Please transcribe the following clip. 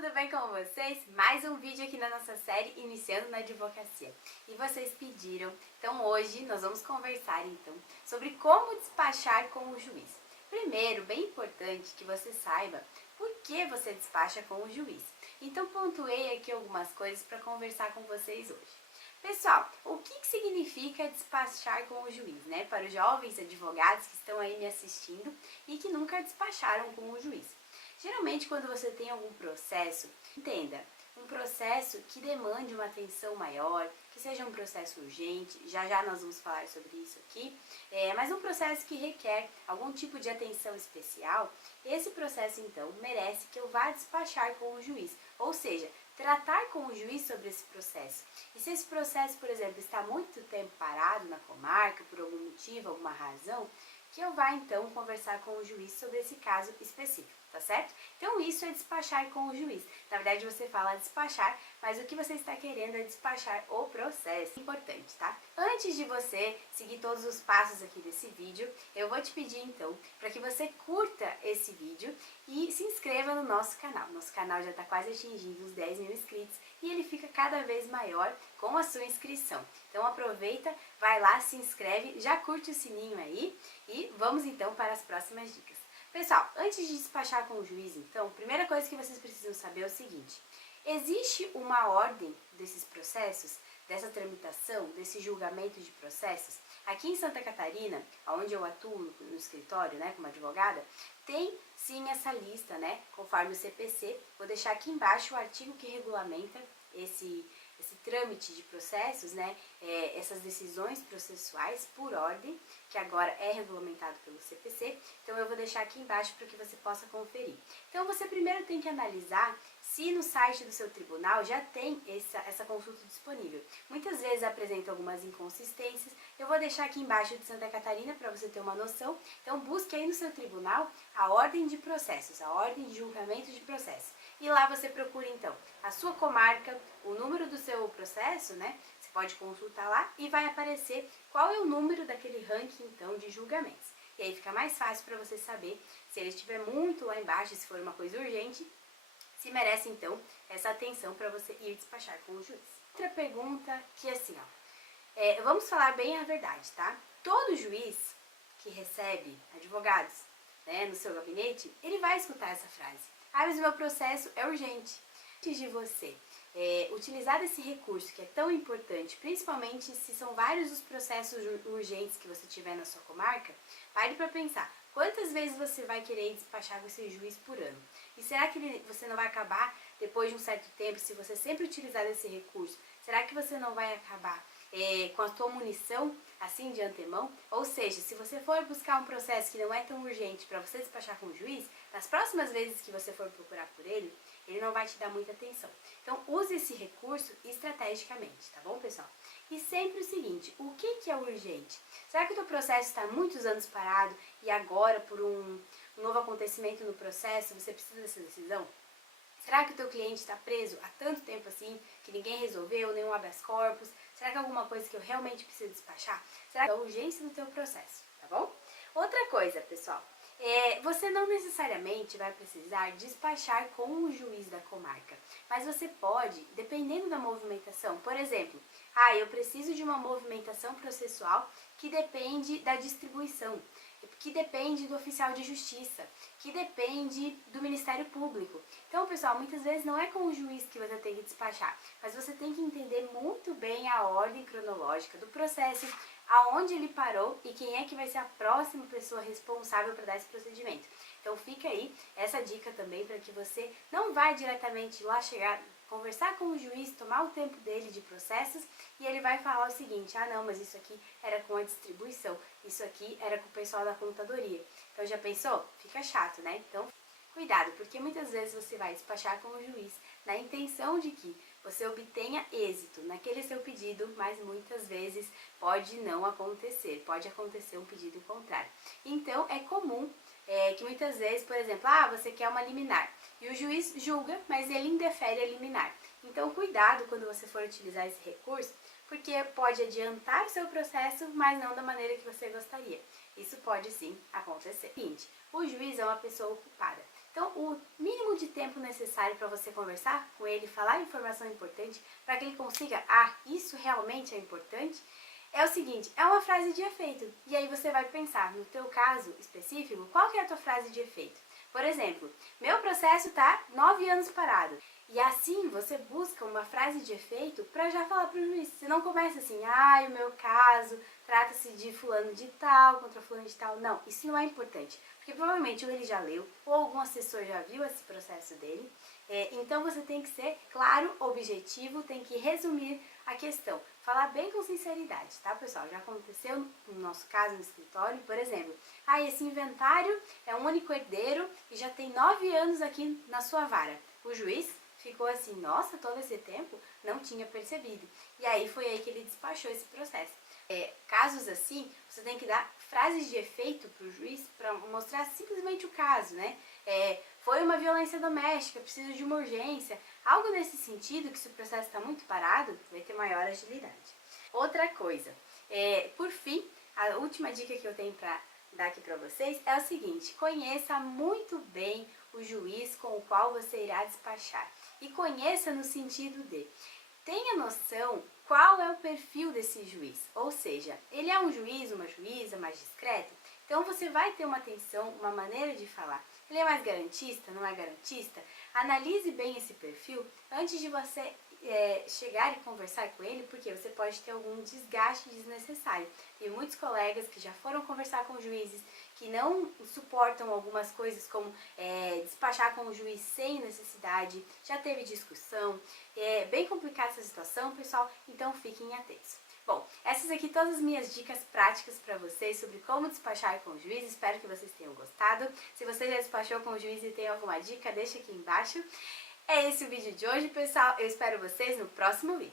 tudo bem com vocês? Mais um vídeo aqui na nossa série Iniciando na Advocacia. E vocês pediram, então hoje nós vamos conversar então sobre como despachar com o juiz. Primeiro, bem importante que você saiba por que você despacha com o juiz. Então pontuei aqui algumas coisas para conversar com vocês hoje. Pessoal, o que significa despachar com o juiz, né? Para os jovens advogados que estão aí me assistindo e que nunca despacharam com o juiz. Geralmente, quando você tem algum processo, entenda, um processo que demande uma atenção maior, que seja um processo urgente, já nós vamos falar sobre isso aqui, mas um processo que requer algum tipo de atenção especial, esse processo, então, merece que eu vá despachar com o juiz, ou seja, tratar com o juiz sobre esse processo. E se esse processo, por exemplo, está muito tempo parado na comarca, por algum motivo, alguma razão, que eu vá, então, conversar com o juiz sobre esse caso específico, tá certo? Então, isso é despachar com o juiz. Na verdade, você fala despachar, mas o que você está querendo é despachar o processo. Importante, tá? Antes de você seguir todos os passos aqui desse vídeo, eu vou te pedir, então, para que você curta esse vídeo e se inscreva no nosso canal. Nosso canal já está quase atingindo os 10 mil inscritos e ele fica cada vez maior com a sua inscrição. Então, aproveita, vai lá, se inscreve, já curte o sininho aí e vamos, então, para as próximas dicas. Pessoal, antes de despachar com o juiz, então, a primeira coisa que vocês precisam saber é o seguinte: existe uma ordem desses processos, dessa tramitação, desse julgamento de processos? Aqui em Santa Catarina, onde eu atuo no escritório, né, como advogada, tem sim essa lista, né, conforme o CPC. Vou deixar aqui embaixo o artigo que regulamenta esse trâmite de processos, né, essas decisões processuais por ordem, que agora é regulamentado pelo CPC, então eu vou deixar aqui embaixo para que você possa conferir. Então você primeiro tem que analisar se no site do seu tribunal já tem essa consulta disponível. Muitas vezes apresenta algumas inconsistências, eu vou deixar aqui embaixo de Santa Catarina para você ter uma noção, então busque aí no seu tribunal a ordem de processos, a ordem de julgamento de processos. E lá você procura então a sua comarca, o número do seu processo, né? Você pode consultar lá e vai aparecer qual é o número daquele ranking então de julgamentos. E aí fica mais fácil para você saber se ele estiver muito lá embaixo, se for uma coisa urgente, se merece então essa atenção para você ir despachar com o juiz. Outra pergunta que assim, ó, vamos falar bem a verdade, tá? Todo juiz que recebe advogados, né, no seu gabinete, ele vai escutar essa frase: ah, mas o meu processo é urgente. Antes de você utilizar esse recurso que é tão importante, principalmente se são vários os processos urgentes que você tiver na sua comarca, pare para pensar, quantas vezes você vai querer despachar com esse juiz por ano? E será que você não vai acabar, depois de um certo tempo, se você sempre utilizar esse recurso, será que você não vai acabar com a sua munição assim de antemão? Ou seja, se você for buscar um processo que não é tão urgente para você despachar com o juiz, nas próximas vezes que você for procurar por ele não vai te dar muita atenção. Então, use esse recurso estrategicamente, tá bom, pessoal? E sempre o seguinte, o que é urgente? Será que o teu processo está muitos anos parado e agora, por um novo acontecimento no processo, você precisa dessa decisão? Será que o teu cliente está preso há tanto tempo assim, que ninguém resolveu, nenhum habeas corpus? Será que é alguma coisa que eu realmente preciso despachar? Será que é a urgência do teu processo, tá bom? Outra coisa, pessoal, você não necessariamente vai precisar despachar com o juiz da comarca, mas você pode, dependendo da movimentação, por exemplo, eu preciso de uma movimentação processual que depende da distribuição, que depende do oficial de justiça, que depende do Ministério Público. Então, pessoal, muitas vezes não é com o juiz que você tem que despachar, mas você tem que entender muito bem a ordem cronológica do processo, aonde ele parou e quem é que vai ser a próxima pessoa responsável para dar esse procedimento. Então fica aí essa dica também para que você não vá diretamente lá chegar, conversar com o juiz, tomar o tempo dele de processos e ele vai falar o seguinte: ah não, mas isso aqui era com a distribuição, isso aqui era com o pessoal da contadoria. Então já pensou? Fica chato, né? Então cuidado, porque muitas vezes você vai despachar com o juiz na intenção de que você obtenha êxito naquele seu pedido, mas muitas vezes pode não acontecer, pode acontecer um pedido contrário. Então é comum que muitas vezes, por exemplo, você quer uma liminar e o juiz julga, mas ele indefere a liminar. Então cuidado quando você for utilizar esse recurso, porque pode adiantar o seu processo, mas não da maneira que você gostaria. Isso pode sim acontecer. Seguinte, o juiz é uma pessoa ocupada. Então, o mínimo de tempo necessário para você conversar com ele, falar informação importante, para que ele consiga, isso realmente é importante, é o seguinte, é uma frase de efeito. E aí você vai pensar, no teu caso específico, qual que é a tua frase de efeito? Por exemplo, meu processo está 9 anos parado. E assim você busca uma frase de efeito para já falar para o juiz. Você não começa assim, o meu caso trata-se de fulano de tal contra fulano de tal. Não, isso não é importante. Porque provavelmente ou ele já leu, ou algum assessor já viu esse processo dele. Então você tem que ser claro, objetivo, tem que resumir a questão. Falar bem com sinceridade, tá, pessoal? Já aconteceu no nosso caso no escritório, por exemplo. Esse inventário é um único herdeiro e já tem 9 anos aqui na sua vara. O juiz ficou assim, nossa, todo esse tempo não tinha percebido. E aí foi aí que ele despachou esse processo. Casos assim, você tem que dar frases de efeito para o juiz para mostrar simplesmente o caso, né? Foi uma violência doméstica, preciso de uma urgência. Algo nesse sentido, que se o processo está muito parado, vai ter maior agilidade. Outra coisa, por fim, a última dica que eu tenho para dar aqui para vocês é o seguinte: conheça muito bem o juiz com o qual você irá despachar. E conheça no sentido de, tenha noção qual é o perfil desse juiz. Ou seja, ele é um juiz, uma juíza mais discreto? Então você vai ter uma atenção, uma maneira de falar. Ele é mais garantista, não é garantista? Analise bem esse perfil antes de você chegar e conversar com ele, porque você pode ter algum desgaste desnecessário. Tem muitos colegas que já foram conversar com juízes que não suportam algumas coisas, como despachar com o juiz sem necessidade, já teve discussão. É bem complicada essa situação, pessoal, então fiquem atentos. Bom, essas aqui todas as minhas dicas práticas para vocês sobre como despachar com o juiz. Espero que vocês tenham gostado. Se você já despachou com o juiz e tem alguma dica, deixa aqui embaixo. É esse o vídeo de hoje, pessoal. Eu espero vocês no próximo vídeo.